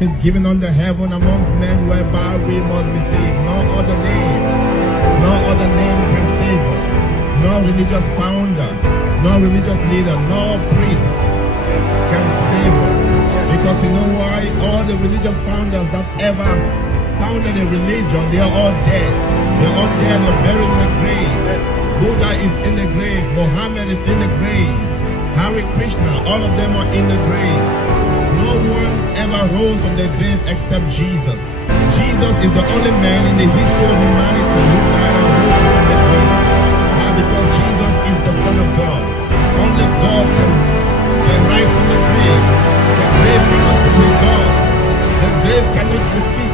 is given under heaven amongst men whereby we must be saved. No other name can save us. No religious founder, no religious leader, no priest can save us. Because you know why? All the religious founders that ever founded a religion, they are all dead. They're all dead, they're buried in the grave. Buddha is in the grave. Mohammed is in the grave. Hare Krishna, all of them are in the grave. No one ever rose from the grave except Jesus. Jesus is the only man in the history of humanity who died and rose from the grave. Why? Because Jesus is the Son of God. Only God can rise from the grave. The grave cannot defeat God. The grave cannot defeat